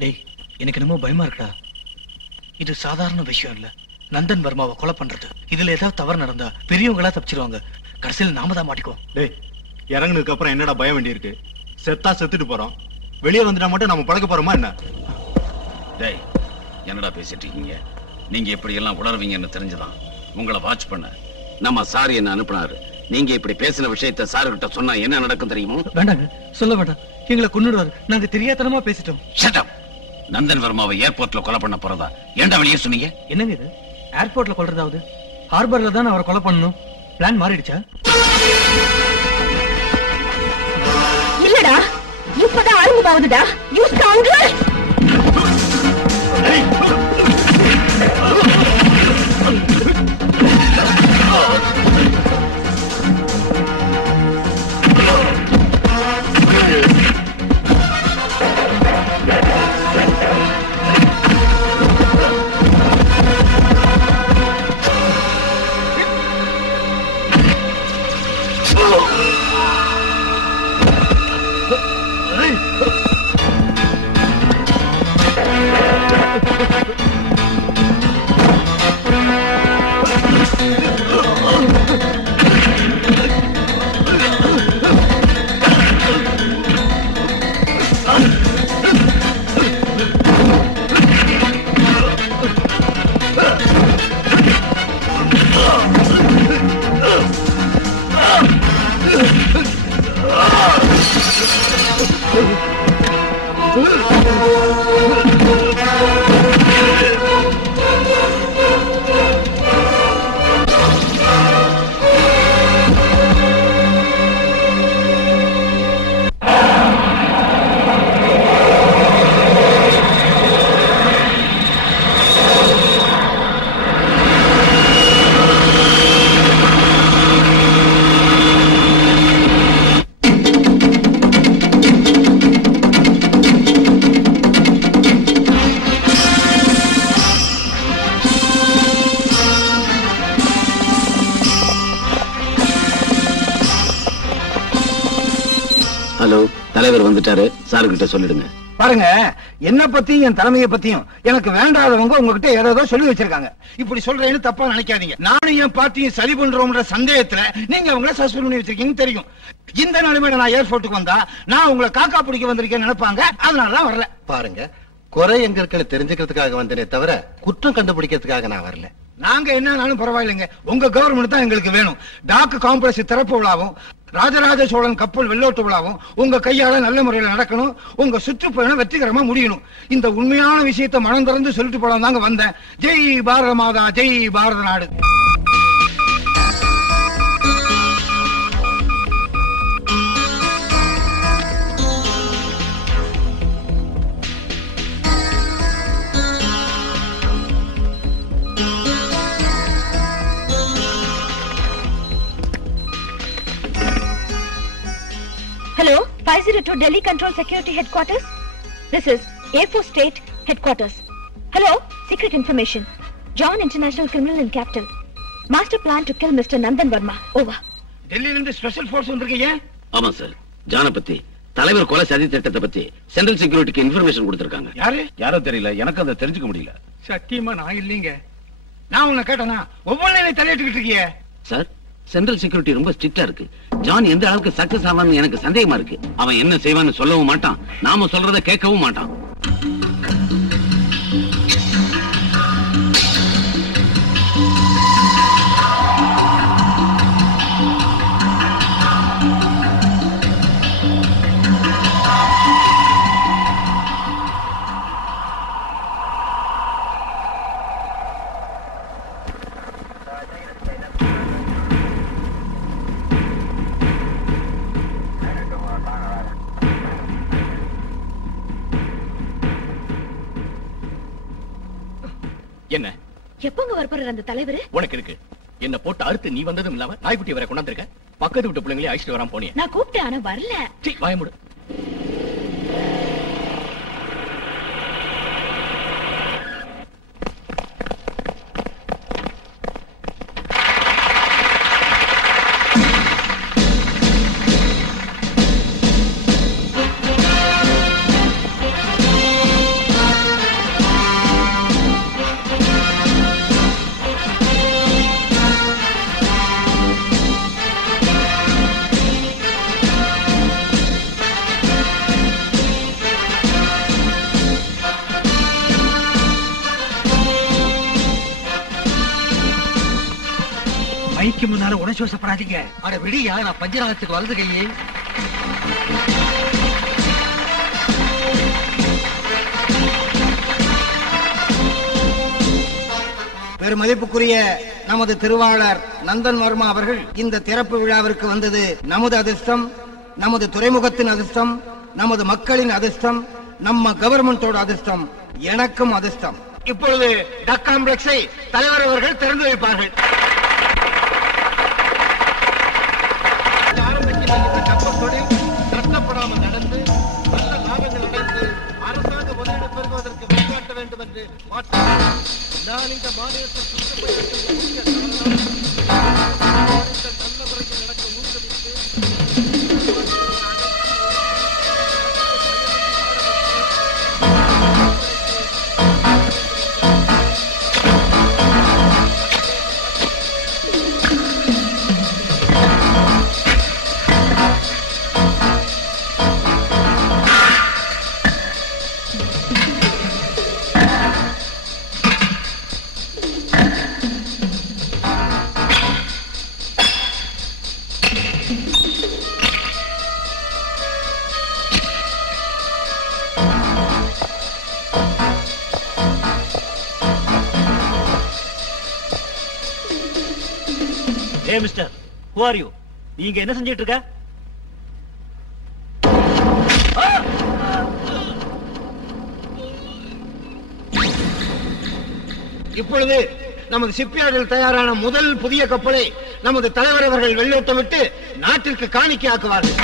டேய், எனக்கு என்னமோ பயமா இருக்கடா. இது சாதாரண விஷயம் இல்ல. நந்தன் வர்மாவை கொலை பண்றது. இதுல ஏதாவது தவறு நடந்தா பெரியவங்களா தப்பிச்சிருவாங்க. கடைசியில் நாம தான் மாட்டிக்குவோம். டேய், இறங்குனதுக்கு அப்புறம் என்னடா பயம் வேண்டி இருக்கு? செத்தா செத்துட்டு போறோம். வெளியே வந்துட்டா மட்டும் நம்ம பழக்க போறோமா என்ன? டேய், என்னடா பேசிட்டு இருக்கீங்க? நீங்க இப்படி எல்லாம் உணர்வீங்கன்னு தெரிஞ்சுதான் உங்களை வாட்ச் பண்ண நம்ம சார் என்ன அனுப்புனாரு. நீங்க இப்படி பேசின விஷயத்த சார் கிட்ட சொன்னா என்ன நடக்கும் தெரியுமோ? வேண்டாங்க, சொல்ல வேண்டாம். எங்களை கொன்னுடுவாரு. நாங்க தெரியாதனமா பேசிட்டோம். Shut up. நந்தன் வர்மாவை ஏர்போர்ட்ல கொலை பண்ண போறதா ஏன்டா வெளியே சொன்னீங்க? என்னங்க இது? ஏர்போர்ட்ல கொல்றதாவது? ஹார்பர்ல தான் அவரை கொலை பண்ணணும். பிளான் மாறிடுச்சா? இல்லடா, இப்பதான் ஆரம்பமாகுதுடா. யூ ஸ்கவுண்டர்! ஹலோ, தலைவர் வந்துட்டாரு. சார் கிட்ட சொல்லிடுங்க. பாருங்க, என்ன பத்தியும் என் தலைமையை பத்தியும் எனக்கு வேண்டாதவங்க உங்ககிட்ட ஏதோ சொல்லி வச்சிருக்காங்க. இப்படி சொல்றேன்னு தப்பா நினைக்காதீங்க. நானும் என் பார்ட்டியும் சரி பண்றோம்ன்ற சந்தேகத்துல நீங்க அவங்கள சஸ்பெண்ட் பண்ணி வச்சிருக்கீங்கன்னு தெரியும். இந்த நிலைமையில நான் ஏர்போர்ட்டுக்கு வந்தா நான் உங்களை காக்கா பிடிக்க வந்திருக்கேன்னு நினைப்பாங்க. அதனாலதான் வரல. பாருங்க, குறை எங்க இருக்குன்னு தெரிஞ்சுக்கிறதுக்காக வந்தனே தவிர குற்றம் கண்டுபிடிக்கிறதுக்காக நான் வரல. நாங்க என்னன்னாலும் பரவாயில்லைங்க, உங்க கவர்மெண்ட் தான் எங்களுக்கு வேணும். டாக் காம்ப்ளெக்ஸ் திறப்பு விழாவும் ராஜராஜ சோழன் கப்பல் வெள்ளோட்டு விழாவும் உங்க கையால நல்ல முறையில் நடக்கணும். உங்க சுற்றுப்பயணம் வெற்றிகரமா முடியணும். இந்த உண்மையான விஷயத்தை மனம் திறந்து சொல்லிட்டு போலாம் தாங்க வந்தேன். ஜெய் பாரத மாதா, ஜெய் பாரத நாடு. Hello, 502 Delhi Control Security Headquarters. This is A4 State Headquarters. Hello, secret information. John International Criminal in Capital. Master plan to kill Mr. Nandan Verma. Over. டெல்லியில இருந்து ஸ்பெஷல் ஃபோர்ஸ் வந்திருக்கீங்க? ஆமா சார். ஜான பத்தி, தலைவர் கொலை சதி திட்டத்தை பத்தி சென்ட்ரல் செக்யூரிட்டிக்கு இன்ஃபர்மேஷன் கொடுத்திருக்காங்க. யாரோ தெரியல, எனக்கு அதை தெரிஞ்சுக்க முடியல. சத்தியமா நான் இல்லீங்க. நான் உன்னை கேட்டனா ஒவ்வொன்றையும் தலையிட்டுக்கிட்டு இருக்கீங்க. சார், சென்ட்ரல் செக்யூரிட்டி ரொம்ப ஸ்ட்ரிக்டா இருக்கு. ஜான் எந்த அளவுக்கு சக்சஸ் ஆவான்னு எனக்கு சந்தேகமா இருக்கு. அவன் என்ன செய்வான்னு சொல்லவும் மாட்டான், நாம சொல்றத கேட்கவும் மாட்டான். என்ன எப்பங்க வரப்போற அந்த தலைவர்? உனக்கு இருக்கு. என்ன போட்டு அறுத்து நீ வந்ததும் இல்லாம நாய்க்குட்டி வர கொண்டாந்துருக்க. பக்கத்து விட்டு பிள்ளைங்களே அழைச்சிட்டு வராம போனியா? நான் கூப்பிட்டேன், ஆனா வரல. வாயமுடு. மைக்கு முன்னால உணர்ச்சி வசப்படாதீங்க. அட விடியா, நான் பஞ்சநாதத்துக்கு வலது கையை. பெருமதிப்புக்குரிய நமது திருவாளர் நந்தன் வர்மா அவர்கள் இந்த திறப்பு விழாவிற்கு வந்தது நமது அதிர்ஷ்டம், நமது துறைமுகத்தின் அதிர்ஷ்டம், நமது மக்களின் அதிர்ஷ்டம், நம்ம கவர்மெண்டோட அதிர்ஷ்டம், எனக்கும் அதிர்ஷ்டம். இப்பொழுது டக் காம்ப்ளெக்ஸை தலைவர் அவர்கள் திறந்து வைப்பார்கள். கப்பத்தொழில் கஷ்டப்படாமல் நடந்து நல்ல லாபங்கள் அடைந்து அரசாங்க முதலீடு பெறுவதற்கு வழிகாட்ட வேண்டும் என்று நான் இந்த மாநிலத்தில் நல்ல முறையில் நடக்க ஊக்குவித்து மிஸ்டர், who are you? நீங்க என்ன செஞ்சிட்டு இருக்க? இப்பொழுது நமது ஷிப்யார்டில் தயாரான முதல் புதிய கப்பலை நமது தலைவர் அவர்கள் வெள்ளோட்டமிட்டு நாட்டிற்கு காணிக்கையாக்குவார்கள்.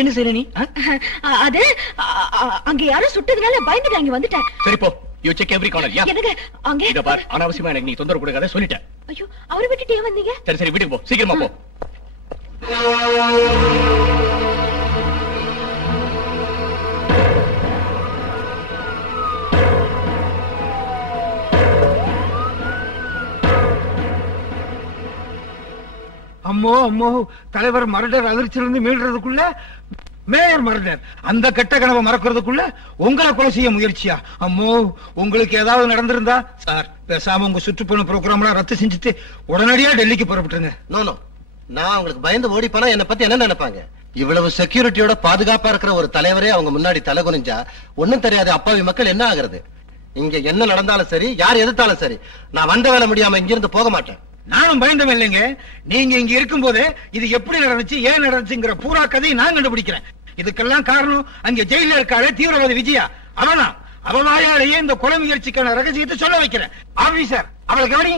என்ன செய்யற நீ? அது அங்க யாரோ சுட்டதுனால பயந்துட்டு அங்க வந்துட்டேன். சரி போ, யூ செக் எவ்ரி கார்னர். யா எனக்கு அங்க இத பார், அனாவசியமா எனக்கு நீ தொந்தரவு கொடுக்காத சொல்லிட்டேன். ஐயோ, அவரை விட்டுட்டு ஏன் வந்தீங்க? சரி சரி, வீட்டுக்கு போ, சீக்கிரமா போ. அம்மோ அம்மோ, தலைவர் மர்டர் அதிர்ச்சியிலிருந்து மீள்றதுக்குள்ள மேயர் மர்டர், அந்த கெட்ட கனவை மறக்கிறதுக்குள்ள உங்களை கொலை செய்ய முயற்சியா? அம்மோ, உங்களுக்கு ஏதாவது நடந்திருந்தா சார் பேசாம உங்க சுற்றுப்பயண ப்ரோக்ராம்லாம் ரத்து செஞ்சுட்டு உடனடியா டெல்லிக்கு புறப்பட்டுருங்க. நோ நான் அவங்களுக்கு பயந்து ஓடி போனா என்ன பத்தி என்ன நினைப்பாங்க? இவ்வளவு செக்யூரிட்டியோட பாதுகாப்பா இருக்கிற ஒரு தலைவரே அவங்க முன்னாடி தலை குனிஞ்சா ஒன்னும் தெரியாது அப்பாவி மக்கள் என்ன ஆகுறது? இங்க என்ன நடந்தாலும் சரி, யார் எதிர்த்தாலும் சரி, நான் வந்த வேலை முடியாம இங்கிருந்து போக மாட்டேன். நானும் பயந்தவன் இல்லைங்க. நீங்க இங்க இருக்கும் போதே இது எப்படி நடந்துச்சு, ஏன் நடந்துச்சுங்கிற பூரா கதையை நான் கண்டுபிடிக்கிறேன். இதுக்கெல்லாம் காரணம் அங்க ஜெயில இருக்காளே தீவிரவாதி விஜயா, அவனா அவ வாயாலேயே இந்த கொலை முயற்சிக்கான ரகசியத்தை சொல்ல வைக்கிறேன். ஆபீசர், அவளை கவனி.